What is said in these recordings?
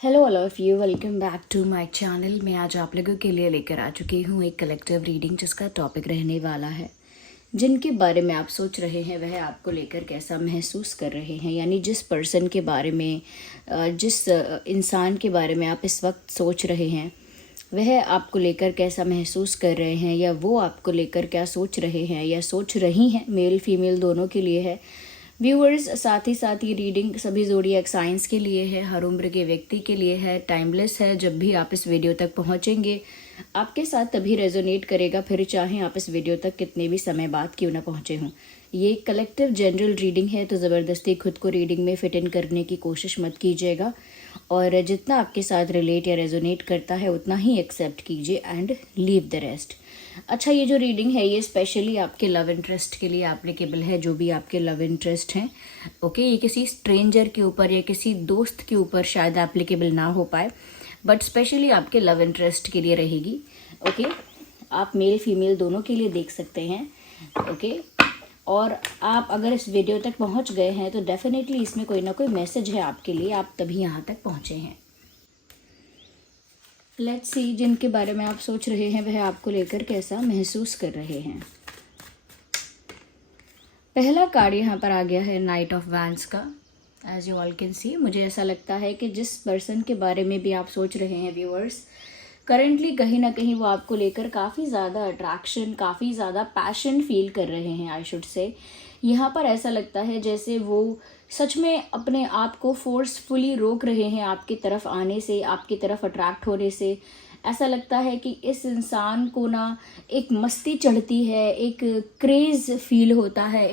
Hello all of you, welcome back to my channel. मैं आज आप लोगों के लिए लेकर आ चुकी हूँ एक कलेक्टिव रीडिंग जिसका टॉपिक रहने वाला है जिनके बारे में आप सोच रहे हैं वह आपको लेकर कैसा महसूस कर रहे हैं। यानी जिस पर्सन के बारे में जिस इंसान के बारे में आप इस वक्त सोच रहे हैं वह आपको लेकर कैसा महसूस कर रहे हैं, या वो आपको लेकर क्या सोच रहे हैं या सोच रही हैं। मेल फीमेल दोनों के लिए है व्यूअर्स। साथ ही साथ ये रीडिंग सभी ज़ोडिएक साइंस के लिए है, हर उम्र के व्यक्ति के लिए है, टाइमलेस है। जब भी आप इस वीडियो तक पहुंचेंगे आपके साथ तभी रेजोनेट करेगा, फिर चाहे आप इस वीडियो तक कितने भी समय बाद क्यों ना पहुंचे हों। ये कलेक्टिव जनरल रीडिंग है, तो ज़बरदस्ती खुद को रीडिंग में फिट इन करने की कोशिश मत कीजिएगा, और जितना आपके साथ रिलेट या रेजोनेट करता है उतना ही एक्सेप्ट कीजिए एंड लीव द रेस्ट। अच्छा, ये जो रीडिंग है ये स्पेशली आपके लव इंटरेस्ट के लिए एप्लीकेबल है, जो भी आपके लव इंटरेस्ट हैं। ओके, ये किसी स्ट्रेंजर के ऊपर या किसी दोस्त के ऊपर शायद एप्लीकेबल ना हो पाए, बट स्पेशली आपके लव इंटरेस्ट के लिए रहेगी। ओके, आप मेल फीमेल दोनों के लिए देख सकते हैं। ओके, और आप अगर इस वीडियो तक पहुंच गए हैं तो डेफिनेटली इसमें कोई ना कोई मैसेज है आपके लिए, आप तभी यहाँ तक पहुँचे हैं। लेट्स सी, जिनके बारे में आप सोच रहे हैं वह आपको लेकर कैसा महसूस कर रहे हैं। पहला कार्ड यहाँ पर आ गया है नाइट ऑफ वैंड्स का। As you all can see, मुझे ऐसा लगता है कि जिस पर्सन के बारे में भी आप सोच रहे हैं व्यूअर्स, करेंटली कहीं ना कहीं वो आपको लेकर काफ़ी ज़्यादा अट्रैक्शन, काफ़ी ज़्यादा पैशन फील कर रहे हैं। आई शुड से यहाँ पर ऐसा लगता है जैसे वो सच में अपने आप को फोर्सफुली रोक रहे हैं आपकी तरफ आने से, आपकी तरफ अट्रैक्ट होने से। ऐसा लगता है कि इस इंसान को ना एक मस्ती चढ़ती है, एक क्रेज़ फील होता है,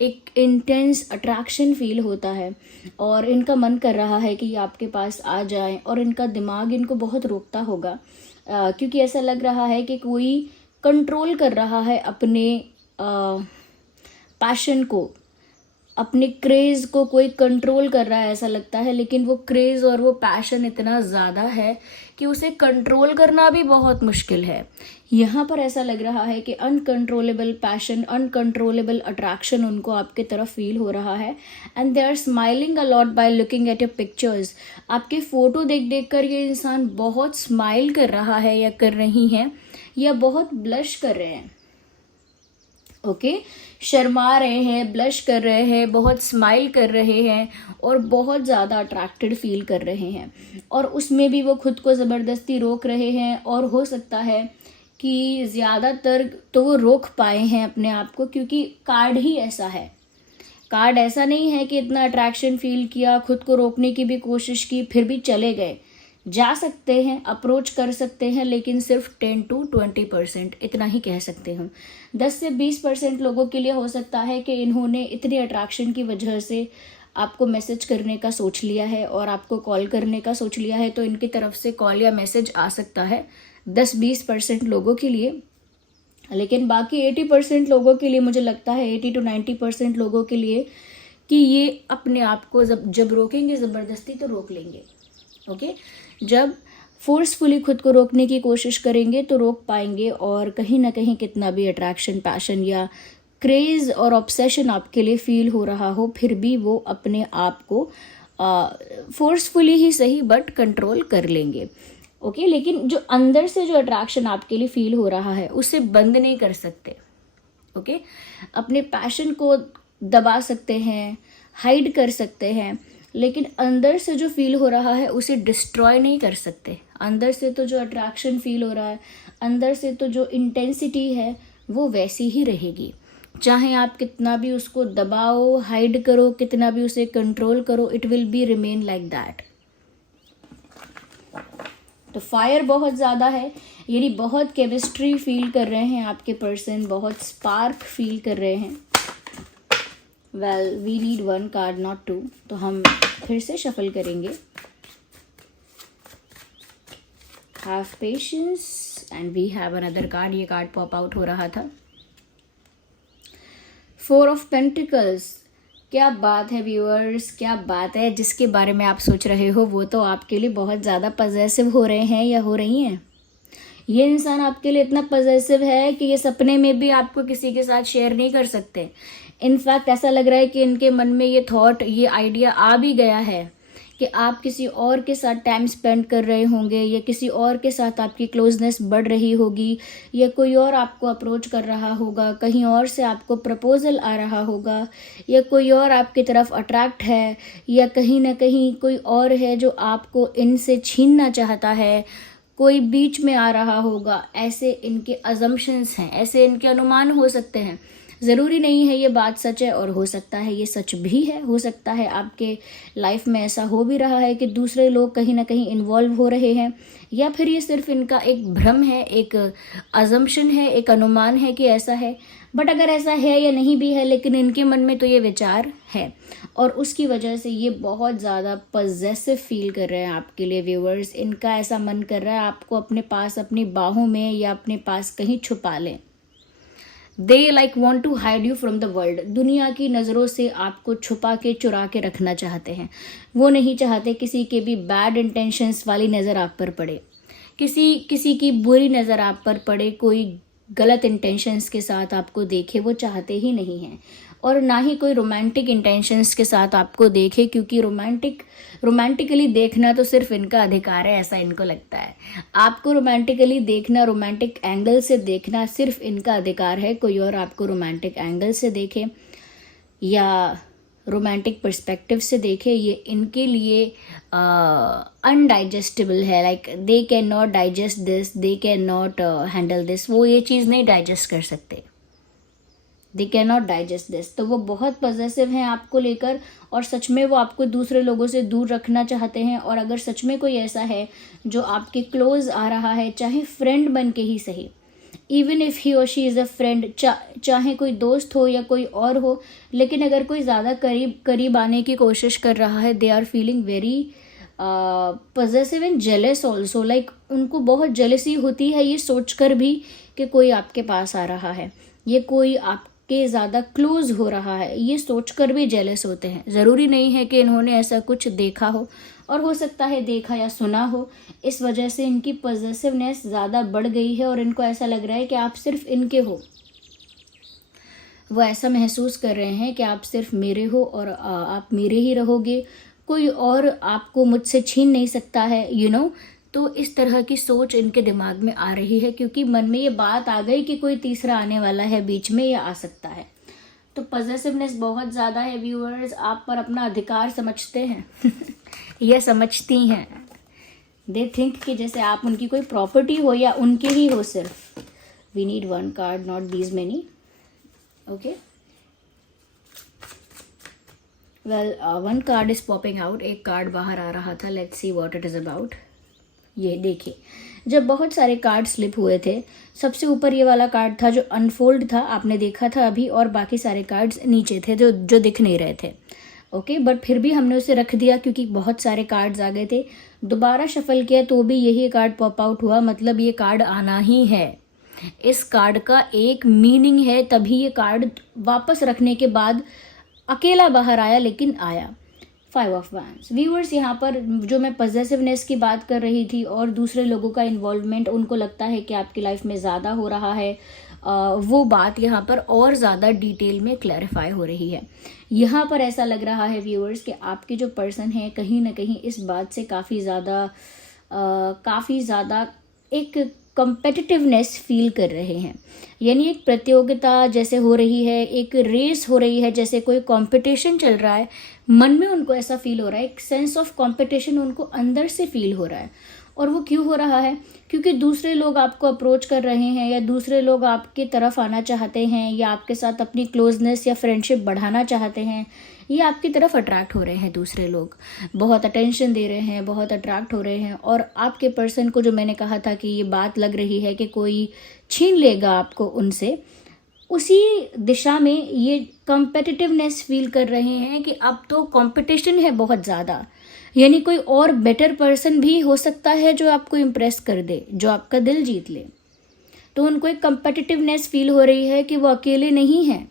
एक इंटेंस अट्रैक्शन फील होता है, और इनका मन कर रहा है कि ये आपके पास आ जाएं, और इनका दिमाग इनको बहुत रोकता होगा क्योंकि ऐसा लग रहा है कि कोई कंट्रोल कर रहा है अपने पैशन को, अपने क्रेज़ को कोई कंट्रोल कर रहा है ऐसा लगता है। लेकिन वो क्रेज़ और वो पैशन इतना ज़्यादा है कि उसे कंट्रोल करना भी बहुत मुश्किल है। यहाँ पर ऐसा लग रहा है कि अनकंट्रोलेबल पैशन, अनकंट्रोलेबल अट्रैक्शन उनको आपके तरफ फील हो रहा है, and they are smiling a lot by looking at your pictures. आपके फ़ोटो देख देख कर ये इंसान बहुत स्माइल कर रहा है या कर रही हैं, या बहुत ब्लश कर रहे हैं। ओके, शर्मा रहे हैं, ब्लश कर रहे हैं, बहुत स्माइल कर रहे हैं, और बहुत ज़्यादा अट्रैक्टेड फील कर रहे हैं, और उसमें भी वो खुद को ज़बरदस्ती रोक रहे हैं। और हो सकता है कि ज़्यादातर तो वो रोक पाए हैं अपने आप को, क्योंकि कार्ड ही ऐसा है। कार्ड ऐसा नहीं है कि इतना अट्रैक्शन फील किया, खुद को रोकने की भी कोशिश की, फिर भी चले गए। जा सकते हैं, अप्रोच कर सकते हैं, लेकिन सिर्फ 10 to 20% इतना ही कह सकते हूँ। 10 से 20% लोगों के लिए हो सकता है कि इन्होंने इतनी अट्रैक्शन की वजह से आपको मैसेज करने का सोच लिया है और आपको कॉल करने का सोच लिया है, तो इनकी तरफ से कॉल या मैसेज आ सकता है 10-20% लोगों के लिए। लेकिन बाकी 80% लोगों के लिए, मुझे लगता है 80 to 90% लोगों के लिए, कि ये अपने आप को जब रोकेंगे ज़बरदस्ती तो रोक लेंगे। ओके, जब फोर्सफुली खुद को रोकने की कोशिश करेंगे तो रोक पाएंगे, और कहीं ना कहीं कितना भी अट्रैक्शन, पैशन या क्रेज़ और ऑब्सेशन आपके लिए फील हो रहा हो, फिर भी वो अपने आप को फोर्सफुली ही सही बट कंट्रोल कर लेंगे। ओके, लेकिन जो अंदर से जो अट्रैक्शन आपके लिए फील हो रहा है उसे बंद नहीं कर सकते। ओके, अपने पैशन को दबा सकते हैं, हाइड कर सकते हैं, लेकिन अंदर से जो फील हो रहा है उसे डिस्ट्रॉय नहीं कर सकते। अंदर से तो जो अट्रैक्शन फील हो रहा है, अंदर से तो जो इंटेंसिटी है वो वैसी ही रहेगी, चाहे आप कितना भी उसको दबाओ, हाइड करो, कितना भी उसे कंट्रोल करो, it will be remain like that. तो फायर बहुत ज़्यादा है, यानी बहुत केमिस्ट्री फील कर रहे हैं आपके पर्सन, बहुत स्पार्क फील कर रहे हैं। Well, we need 1 card not 2, तो हम फिर से शफल करेंगे। Have patience and we have another card. ये कार्ड पॉप आउट हो रहा था, 4 ऑफ पेंटिकल्स। क्या बात है व्यूअर्स, क्या बात है। जिसके बारे में आप सोच रहे हो वो तो आपके लिए बहुत ज़्यादा पजेसिव हो रहे हैं या हो रही हैं। ये इंसान आपके लिए इतना पजेसिव है कि ये सपने में भी आपको किसी के साथ शेयर नहीं कर सकते। इनफैक्ट ऐसा लग रहा है कि इनके मन में ये थॉट, ये आइडिया आ भी गया है कि आप किसी और के साथ टाइम स्पेंड कर रहे होंगे, या किसी और के साथ आपकी क्लोजनेस बढ़ रही होगी, या कोई और आपको अप्रोच कर रहा होगा, कहीं और से आपको प्रपोजल आ रहा होगा, या कोई और आपकी तरफ अट्रैक्ट है, या कहीं ना कहीं कोई और है जो आपको इनसे छीनना चाहता है, कोई बीच में आ रहा होगा। ऐसे इनके अजम्पशंस हैं, ऐसे इनके अनुमान हो सकते हैं। ज़रूरी नहीं है ये बात सच है, और हो सकता है ये सच भी है। हो सकता है आपके लाइफ में ऐसा हो भी रहा है कि दूसरे लोग कहीं ना कहीं इन्वॉल्व हो रहे हैं, या फिर ये सिर्फ इनका एक भ्रम है, एक अजम्पशन है, एक अनुमान है कि ऐसा है। बट अगर ऐसा है या नहीं भी है, लेकिन इनके मन में तो ये विचार है, और उसकी वजह से ये बहुत ज़्यादा पजेसिव फील कर रहे हैं आपके लिए व्यूअर्स। इनका ऐसा मन कर रहा है आपको अपने पास, अपनी बाहों में या अपने पास कहीं छुपा लें। They like want to hide you from the world. दुनिया की नज़रों से आपको छुपा के, चुरा के रखना चाहते हैं। वो नहीं चाहते किसी के भी बैड इंटेंशंस वाली नज़र आप पर पड़े, किसी की बुरी नज़र आप पर पड़े, कोई गलत इंटेंशंस के साथ आपको देखे, वो चाहते ही नहीं हैं। और ना ही कोई रोमांटिक इंटेंशंस के साथ आपको देखे, क्योंकि रोमांटिकली देखना तो सिर्फ इनका अधिकार है, ऐसा इनको लगता है। आपको रोमांटिकली देखना, रोमांटिक एंगल से देखना सिर्फ इनका अधिकार है। कोई और आपको रोमांटिक एंगल से देखे या रोमांटिक पर्सपेक्टिव से देखे, ये इनके लिए अनडाइजेस्टेबल है। Like they can not digest this, they can not handle this. वो ये चीज़ नहीं डाइजेस्ट कर सकते, they can not digest this. तो वो बहुत पॉजिटिव हैं आपको लेकर, और सच में वो आपको दूसरे लोगों से दूर रखना चाहते हैं। और अगर सच में कोई ऐसा है जो आपके क्लोज आ रहा है, चाहे फ्रेंड बन के ही सही, इवन इफ़ ही और शी इज़ अ फ्रेंड, चाहे कोई दोस्त हो या कोई और हो, लेकिन अगर कोई ज़्यादा करीब आने की कोशिश कर रहा है, they are feeling very positive and jealous also. Like उनको बहुत जेलसी होती है ये सोचकर भी कि कोई आपके पास आ रहा है, ये कोई आपके ज़्यादा क्लोज हो रहा है, ये सोचकर भी जेलस होते हैं। ज़रूरी नहीं है कि इन्होंने ऐसा कुछ देखा हो, और हो सकता है देखा या सुना हो। इस वजह से इनकी पॉजिटिवनेस ज़्यादा बढ़ गई है, और इनको ऐसा लग रहा है कि आप सिर्फ इनके हो। वो ऐसा महसूस कर रहे हैं कि आप सिर्फ मेरे हो, और आप मेरे ही रहोगे, कोई और आपको मुझसे छीन नहीं सकता है, तो इस तरह की सोच इनके दिमाग में आ रही है, क्योंकि मन में ये बात आ गई कि कोई तीसरा आने वाला है बीच में, या आ सकता है। तो पॉजिटिवनेस बहुत ज़्यादा है व्यूअर्स, आप पर अपना अधिकार समझते हैं या समझती हैं। दे थिंक कि जैसे आप उनकी कोई प्रॉपर्टी हो, या उनके ही हो सिर्फ। We need one card, not these many. Okay, well one card is popping out. एक कार्ड बाहर आ रहा था, let's see what it is about. ये देखिए, जब बहुत सारे कार्ड स्लिप हुए थे, सबसे ऊपर ये वाला कार्ड था जो अनफोल्ड था, आपने देखा था अभी, और बाकी सारे कार्ड्स नीचे थे जो दिख नहीं रहे थे। ओके, बट फिर भी हमने उसे रख दिया क्योंकि बहुत सारे कार्ड्स आ गए थे। दोबारा शफल किया तो भी यही कार्ड पॉप आउट हुआ, मतलब ये कार्ड आना ही है। इस कार्ड का एक मीनिंग है, तभी ये कार्ड वापस रखने के बाद अकेला बाहर आया, लेकिन आया। 5 ऑफ वैंड्स। व्यूअर्स, यहाँ पर जो मैं पॉजिटिवनेस की बात कर रही थी और दूसरे लोगों का इन्वॉल्वमेंट उनको लगता है कि आपकी लाइफ में ज़्यादा हो रहा है, वो बात यहाँ पर और ज़्यादा डिटेल में क्लैरिफाई हो रही है। यहाँ पर ऐसा लग रहा है व्यूअर्स कि आपके जो पर्सन है कहीं ना कहीं इस बात से काफ़ी ज़्यादा एक कम्पेटिटिवनेस फील कर रहे हैं। यानी एक प्रतियोगिता जैसे हो रही है, एक रेस हो रही है, जैसे कोई कंपटीशन चल रहा है। मन में उनको ऐसा फील हो रहा है, एक सेंस ऑफ कंपटीशन उनको अंदर से फील हो रहा है। और वो क्यों हो रहा है? क्योंकि दूसरे लोग आपको अप्रोच कर रहे हैं, या दूसरे लोग आपकी तरफ आना चाहते हैं, या आपके साथ अपनी क्लोजनेस या फ्रेंडशिप बढ़ाना चाहते हैं, ये आपकी तरफ अट्रैक्ट हो रहे हैं। दूसरे लोग बहुत अटेंशन दे रहे हैं, बहुत अट्रैक्ट हो रहे हैं, और आपके पर्सन को, जो मैंने कहा था कि ये बात लग रही है कि कोई छीन लेगा आपको उनसे, उसी दिशा में ये कॉम्पिटिटिवनेस फील कर रहे हैं कि अब तो कंपटीशन है बहुत ज़्यादा। यानी कोई और बेटर पर्सन भी हो सकता है जो आपको इम्प्रेस कर दे, जो आपका दिल जीत ले। तो उनको एक कॉम्पिटिटिवनेस फील हो रही है कि वो अकेले नहीं हैं,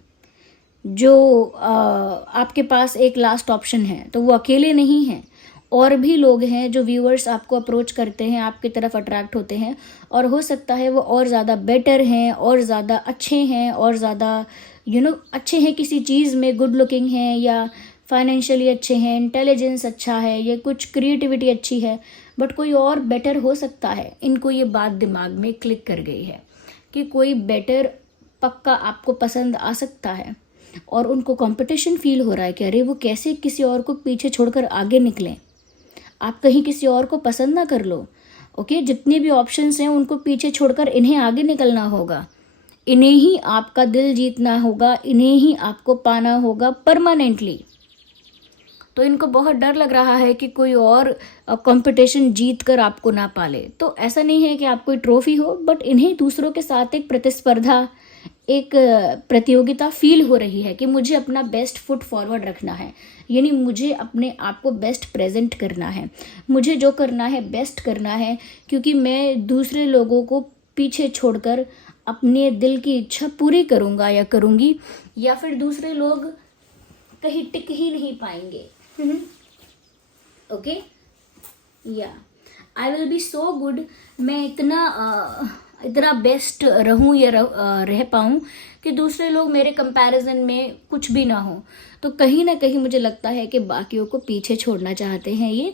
जो आपके पास एक लास्ट ऑप्शन है, तो वो अकेले नहीं हैं। और भी लोग हैं जो व्यूअर्स आपको अप्रोच करते हैं, आपकी तरफ अट्रैक्ट होते हैं, और हो सकता है वो और ज़्यादा बेटर हैं, और ज़्यादा अच्छे हैं, और ज़्यादा अच्छे हैं किसी चीज़ में, गुड लुकिंग हैं, या फाइनेंशियली अच्छे हैं, इंटेलिजेंस अच्छा है, या कुछ क्रिएटिविटी अच्छी है, बट कोई और बेटर हो सकता है। इनको ये बात दिमाग में क्लिक कर गई है कि कोई बेटर पक्का आपको पसंद आ सकता है, और उनको कंपटीशन फील हो रहा है कि अरे वो कैसे किसी और को पीछे छोड़कर आगे निकलें। आप कहीं किसी और को पसंद ना कर लो। ओके, जितने भी ऑप्शंस हैं उनको पीछे छोड़कर इन्हें आगे निकलना होगा, इन्हें ही आपका दिल जीतना होगा, इन्हें ही आपको पाना होगा परमानेंटली। तो इनको बहुत डर लग रहा है कि कोई और कंपटीशन जीत कर आपको ना पाले। तो ऐसा नहीं है कि आप कोई ट्रॉफी हो, बट इन्हें दूसरों के साथ एक प्रतिस्पर्धा, एक प्रतियोगिता फील हो रही है कि मुझे अपना बेस्ट फुट फॉरवर्ड रखना है, यानी मुझे अपने आप को बेस्ट प्रेजेंट करना है, मुझे जो करना है बेस्ट करना है, क्योंकि मैं दूसरे लोगों को पीछे छोड़कर अपने दिल की इच्छा पूरी करूँगा या करूँगी, या फिर दूसरे लोग कहीं टिक ही नहीं पाएंगे। ओके, या I will be so good, मैं इतना बेस्ट रहूं या रह पाऊं कि दूसरे लोग मेरे कंपैरिजन में कुछ भी ना हो। तो कहीं ना कहीं मुझे लगता है कि बाकियों को पीछे छोड़ना चाहते हैं ये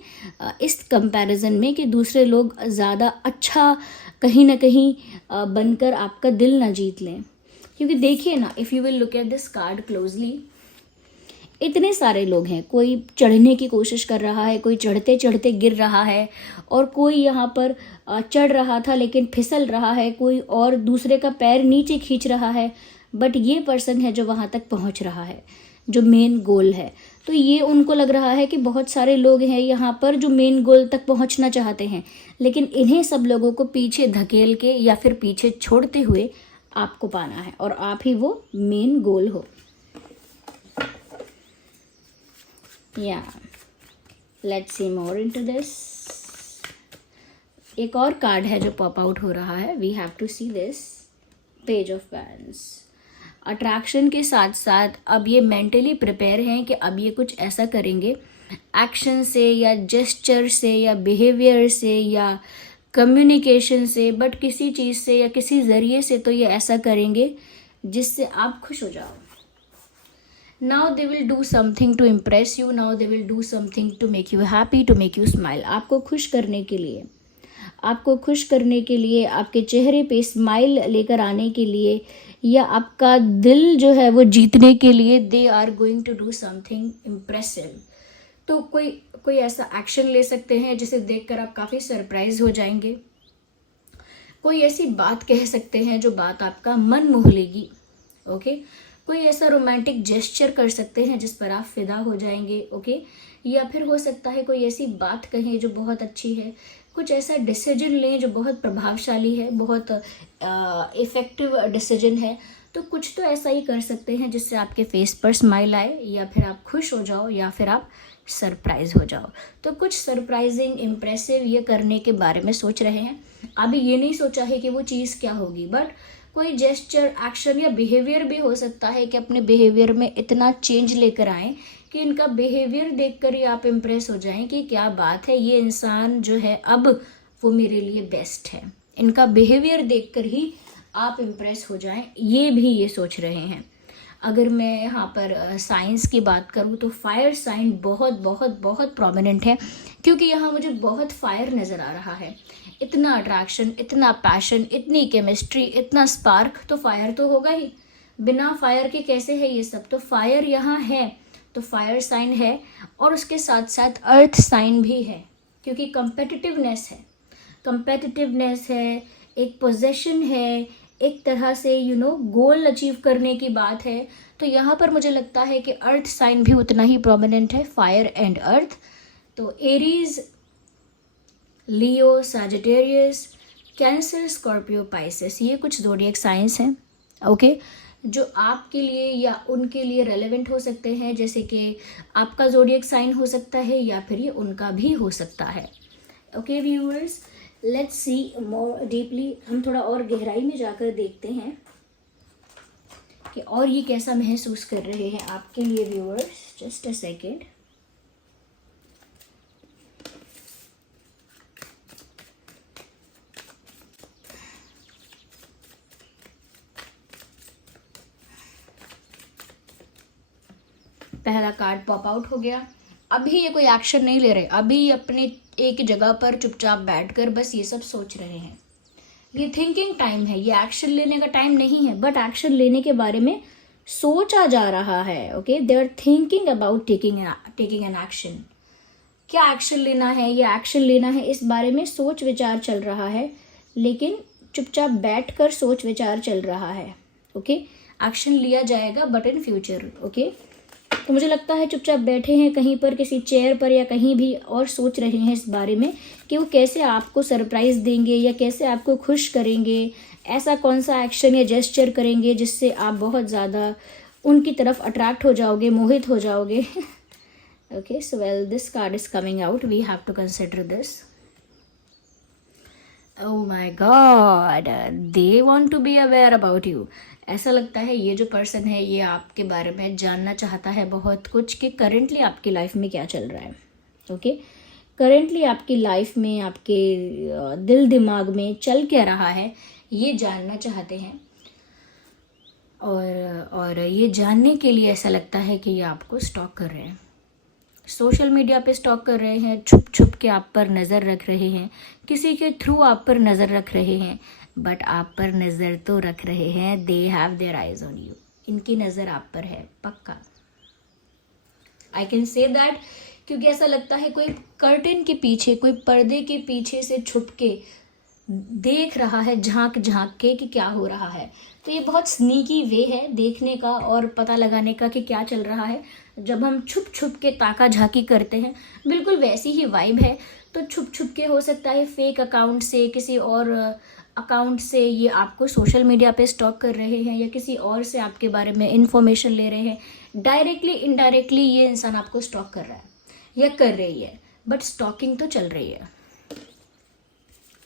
इस कंपैरिजन में, कि दूसरे लोग ज़्यादा अच्छा कहीं ना कहीं बनकर आपका दिल ना जीत लें। क्योंकि देखिए ना, if you will look at this card closely, इतने सारे लोग हैं, कोई चढ़ने की कोशिश कर रहा है, कोई चढ़ते चढ़ते गिर रहा है, और कोई यहाँ पर चढ़ रहा था लेकिन फिसल रहा है, कोई और दूसरे का पैर नीचे खींच रहा है, बट ये पर्सन है जो वहाँ तक पहुँच रहा है, जो मेन गोल है। तो ये उनको लग रहा है कि बहुत सारे लोग हैं यहाँ पर जो मेन गोल तक पहुँचना चाहते हैं, लेकिन इन्हें सब लोगों को पीछे धकेल के या फिर पीछे छोड़ते हुए आपको पाना है, और आप ही वो मेन गोल हो। Yeah, let's see more into this. एक और कार्ड है जो पॉप आउट हो रहा है, we have to see this, page of wands. Attraction के साथ साथ अब ये मेंटली प्रिपेयर हैं कि अब ये कुछ ऐसा करेंगे, एक्शन से या जेस्चर से या बिहेवियर से या कम्युनिकेशन से, बट किसी चीज़ से या किसी ज़रिए से तो ये ऐसा करेंगे जिससे आप खुश हो जाओ। Now they will do something to impress you, now they will do something to make you happy, to make you smile. आपको खुश करने के लिए, आपको खुश करने के लिए, आपके चेहरे पे स्माइल लेकर आने के लिए, या आपका दिल जो है वो जीतने के लिए, they are going to do something impressive. तो कोई ऐसा एक्शन ले सकते हैं जिसे देखकर आप काफ़ी सरप्राइज हो जाएंगे। कोई ऐसी बात कह सकते हैं जो बात आपका मन मोह लेगी। ओके, कोई ऐसा रोमांटिक जेस्चर कर सकते हैं जिस पर आप फिदा हो जाएंगे। ओके, या फिर हो सकता है कोई ऐसी बात कहें जो बहुत अच्छी है, कुछ ऐसा डिसीजन लें जो बहुत प्रभावशाली है, बहुत इफ़ेक्टिव डिसीजन है। तो कुछ तो ऐसा ही कर सकते हैं जिससे आपके फेस पर स्माइल आए, या फिर आप खुश हो जाओ, या फिर आप सरप्राइज हो जाओ। तो कुछ सरप्राइजिंग इम्प्रेसिव ये करने के बारे में सोच रहे हैं। अभी ये नहीं सोचा है कि वो चीज़ क्या होगी, बट कोई जेस्चर, एक्शन या बिहेवियर भी हो सकता है कि अपने बिहेवियर में इतना चेंज लेकर आएँ कि इनका बिहेवियर देखकर ही आप इम्प्रेस हो जाएं कि क्या बात है, ये इंसान जो है अब वो मेरे लिए बेस्ट है। इनका बिहेवियर देखकर ही आप इम्प्रेस हो जाएं, ये भी ये सोच रहे हैं। अगर मैं यहाँ पर साइंस की बात करूँ तो फायर साइन बहुत बहुत बहुत प्रोमिनेंट है, क्योंकि यहाँ मुझे बहुत फायर नज़र आ रहा है। इतना अट्रैक्शन, इतना पैशन, इतनी केमिस्ट्री, इतना स्पार्क, तो फायर तो होगा ही। बिना फायर के कैसे है ये सब? तो फायर यहाँ है, तो फायर साइन है, और उसके साथ साथ अर्थ साइन भी है, क्योंकि कंपेटिटिवनेस है, कंपेटिटिवनेस है, एक पोजेशन है, एक तरह से गोल अचीव करने की बात है। तो यहाँ पर मुझे लगता है कि अर्थ साइन भी उतना ही प्रोमिनेंट है, फायर एंड अर्थ। तो एरीज, लियो, सैजिटेरियस, कैंसर, स्कॉर्पियो, पाइसेस, ये कुछ ज़ोडिएक साइंस हैं। ओके, जो आपके लिए या उनके लिए रेलेवेंट हो सकते हैं, जैसे कि आपका ज़ोडिएक साइन हो सकता है या फिर ये उनका भी हो सकता है। Okay viewers, let's see more deeply. हम थोड़ा और गहराई में जाकर देखते हैं कि और ये कैसा महसूस कर रहे हैं आपके लिए व्यूअर्स। Just a second. पहला कार्ड पॉप आउट हो गया। अभी ये कोई एक्शन नहीं ले रहे, अभी अपने एक जगह पर चुपचाप बैठकर बस ये सब सोच रहे हैं। ये थिंकिंग टाइम है, ये एक्शन लेने का टाइम नहीं है, बट एक्शन लेने के बारे में सोचा जा रहा है। Okay, they are thinking about taking an action. क्या एक्शन लेना है, ये एक्शन लेना है, इस बारे में सोच विचार चल रहा है, लेकिन चुपचाप बैठकर सोच विचार चल रहा है। ओके, एक्शन लिया जाएगा बट इन फ्यूचर। ओके, तो मुझे लगता है चुपचाप बैठे हैं कहीं पर, किसी चेयर पर या कहीं भी, और सोच रहे हैं इस बारे में कि वो कैसे आपको सरप्राइज देंगे या कैसे आपको खुश करेंगे, ऐसा कौन सा एक्शन या जेस्चर करेंगे जिससे आप बहुत ज़्यादा उनकी तरफ अट्रैक्ट हो जाओगे, मोहित हो जाओगे। Okay, so well this card is coming out, we have to consider this. Oh my God, they want to be aware about you. ऐसा लगता है ये जो पर्सन है ये आपके बारे में जानना चाहता है बहुत कुछ, कि करेंटली आपकी लाइफ में क्या चल रहा है। ओके, करेंटली आपकी लाइफ में, आपके दिल दिमाग में चल क्या रहा है, ये जानना चाहते हैं। और ये जानने के लिए ऐसा लगता है कि ये आपको स्टॉक कर रहे हैं, सोशल मीडिया पे स्टॉक कर रहे हैं, छुप छुप के आप पर नज़र रख रहे हैं, किसी के थ्रू आप पर नज़र रख रहे हैं, बट आप पर नज़र तो रख रहे हैं। They have their eyes on you, इनकी नज़र आप पर है पक्का। आई कैन से दैट, क्योंकि ऐसा लगता है कोई कर्टेन के पीछे, कोई पर्दे के पीछे से छुप के देख रहा है, झांक झांक के कि क्या हो रहा है। तो ये बहुत स्नीकी वे है देखने का और पता लगाने का कि क्या चल रहा है। जब हम छुप छुप के ताका झाकी करते हैं, बिल्कुल वैसी ही वाइब है। तो छुप छुप के हो सकता है फेक अकाउंट से, किसी और अकाउंट से ये आपको सोशल मीडिया पे स्टॉक कर रहे हैं, या किसी और से आपके बारे में इंफॉर्मेशन ले रहे हैं। डायरेक्टली इनडायरेक्टली ये इंसान आपको स्टॉक कर रहा है या कर रही है, बट स्टॉकिंग तो चल रही है।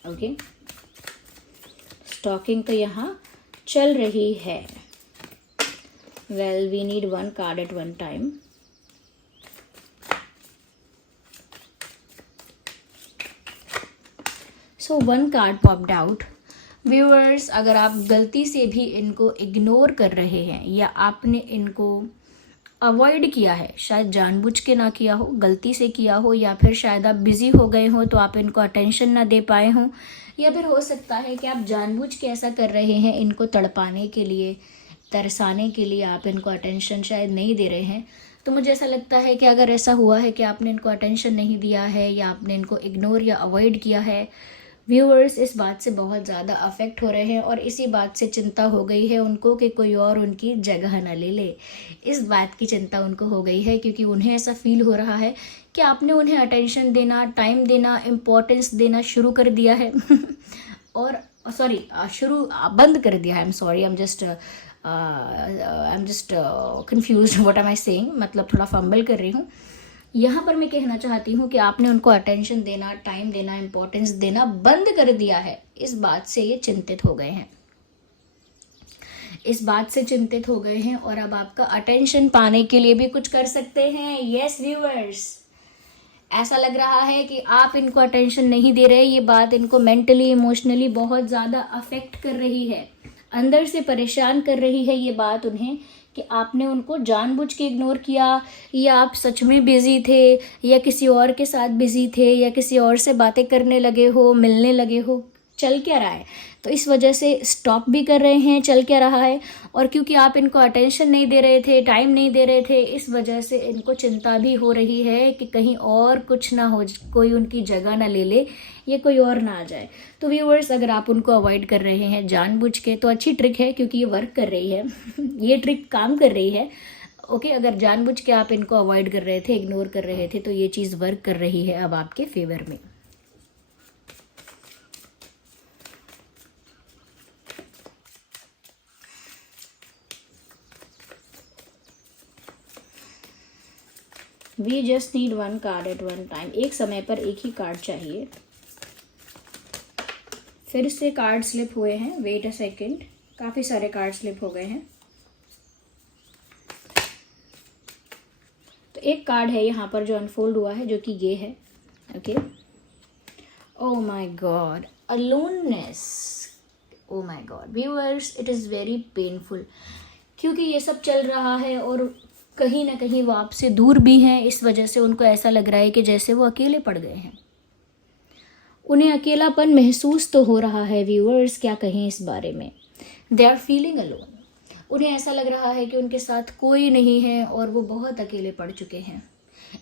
ओके, स्टॉकिंग तो यहाँ चल रही है। Well, we need one card at one time. So one card popped out. Viewers, अगर आप गलती से भी इनको इग्नोर कर रहे हैं या आपने इनको अवॉइड किया है, शायद जानबूझ के ना किया हो, गलती से किया हो, या फिर शायद आप बिजी हो गए हो तो आप इनको अटेंशन ना दे पाए हों, या फिर हो सकता है कि आप जानबूझ के ऐसा कर रहे हैं इनको तड़पाने के लिए, तरसाने के लिए आप इनको अटेंशन शायद नहीं दे रहे हैं। तो मुझे ऐसा लगता है कि अगर ऐसा हुआ है कि आपने इनको अटेंशन नहीं दिया है या आपने इनको इग्नोर या अवॉइड किया है, व्यूअर्स इस बात से बहुत ज़्यादा अफेक्ट हो रहे हैं और इसी बात से चिंता हो गई है उनको कि कोई और उनकी जगह न ले ले। इस बात की चिंता उनको हो गई है क्योंकि उन्हें ऐसा फील हो रहा है कि आपने उन्हें अटेंशन देना, टाइम देना, इम्पोर्टेंस देना शुरू कर दिया है और बंद कर दिया है। I am just confused what am I saying, मतलब थोड़ा फंबल कर रही हूँ। यहाँ पर मैं कहना चाहती हूँ कि आपने उनको अटेंशन देना, टाइम देना, इम्पोर्टेंस देना बंद कर दिया है। इस बात से ये चिंतित हो गए हैं, इस बात से चिंतित हो गए हैं और अब आपका अटेंशन पाने के लिए भी कुछ कर सकते हैं। यस व्यूअर्स, ऐसा लग रहा है कि आप इनको अटेंशन नहीं दे रहे। ये बात इनको मेंटली, इमोशनली बहुत ज़्यादा अफेक्ट कर रही है, अंदर से परेशान कर रही है ये बात उन्हें कि आपने उनको जानबूझ के इग्नोर किया, या आप सच में बिज़ी थे, या किसी और के साथ बिज़ी थे, या किसी और से बातें करने लगे हो, मिलने लगे हो, चल क्या रहा है। तो इस वजह से स्टॉप भी कर रहे हैं, चल क्या रहा है। और क्योंकि आप इनको अटेंशन नहीं दे रहे थे, टाइम नहीं दे रहे थे, इस वजह से इनको चिंता भी हो रही है कि कहीं और कुछ ना हो, कोई उनकी जगह ना ले ले, या कोई और ना आ जाए। तो व्यूअर्स, अगर आप उनको अवॉइड कर रहे हैं जानबूझ के तो अच्छी ट्रिक है क्योंकि ये वर्क कर रही है ये ट्रिक काम कर रही है। ओके, अगर जानबूझ के आप इनको अवॉइड कर रहे थे, इग्नोर कर रहे थे, तो ये चीज़ वर्क कर रही है अब आपके फेवर में। We just need one card at one time. एक समय पर एक ही कार्ड चाहिए। फिर से कार्ड स्लिप हुए हैं, वेट अ सेकेंड, काफ़ी सारे कार्ड स्लिप हो गए हैं। तो एक कार्ड है यहाँ पर जो अनफोल्ड हुआ है, जो कि ये है। Okay, oh my God, aloneness. Oh my God viewers, it is very painful क्योंकि ये सब चल रहा है और कहीं ना कहीं वो आपसे दूर भी हैं, इस वजह से उनको ऐसा लग रहा है कि जैसे वो अकेले पड़ गए हैं। उन्हें अकेलापन महसूस तो हो रहा है व्यूअर्स, क्या कहें इस बारे में। They are feeling alone. उन्हें ऐसा लग रहा है कि उनके साथ कोई नहीं है और वो बहुत अकेले पड़ चुके हैं।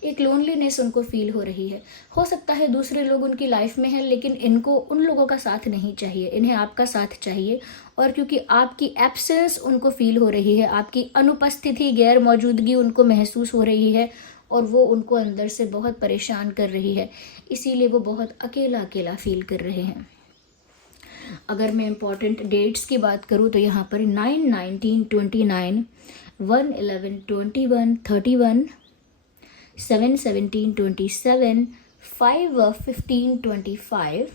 एक लोनलीनेस उनको फील हो रही है। हो सकता है दूसरे लोग उनकी लाइफ में हैं, लेकिन इनको उन लोगों का साथ नहीं चाहिए, इन्हें आपका साथ चाहिए। और क्योंकि आपकी एब्सेंस उनको फील हो रही है, आपकी अनुपस्थिति, गैर मौजूदगी उनको महसूस हो रही है और वो उनको अंदर से बहुत परेशान कर रही है, इसीलिए वो बहुत अकेला अकेला फील कर रहे हैं। अगर मैं इम्पॉर्टेंट डेट्स की बात करूँ तो यहाँ पर 9/19/29, 1/11/21, 31, 7/17/27, 5/15/25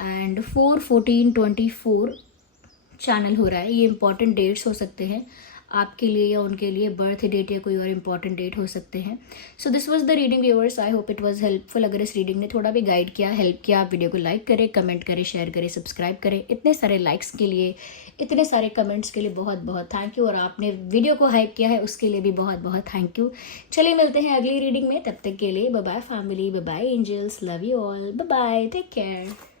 एंड 4/14/24 चैनल हो रहा है। ये इंपॉर्टेंट डेट्स हो सकते हैं आपके लिए या उनके लिए, बर्थ डेट या कोई और इंपॉर्टेंट डेट हो सकते हैं। So this was the reading viewers, I hope it was helpful. अगर इस रीडिंग ने थोड़ा भी गाइड किया, हेल्प किया, आप वीडियो को लाइक करें, कमेंट करें, शेयर करें, सब्सक्राइब करें। इतने सारे लाइक्स के लिए, इतने सारे कमेंट्स के लिए बहुत बहुत थैंक यू, और आपने वीडियो को हाइप किया है उसके लिए भी बहुत बहुत थैंक यू। चलिए मिलते हैं अगली रीडिंग में, तब तक के लिए bye bye family, bye bye angels, love you all, bye bye, take care.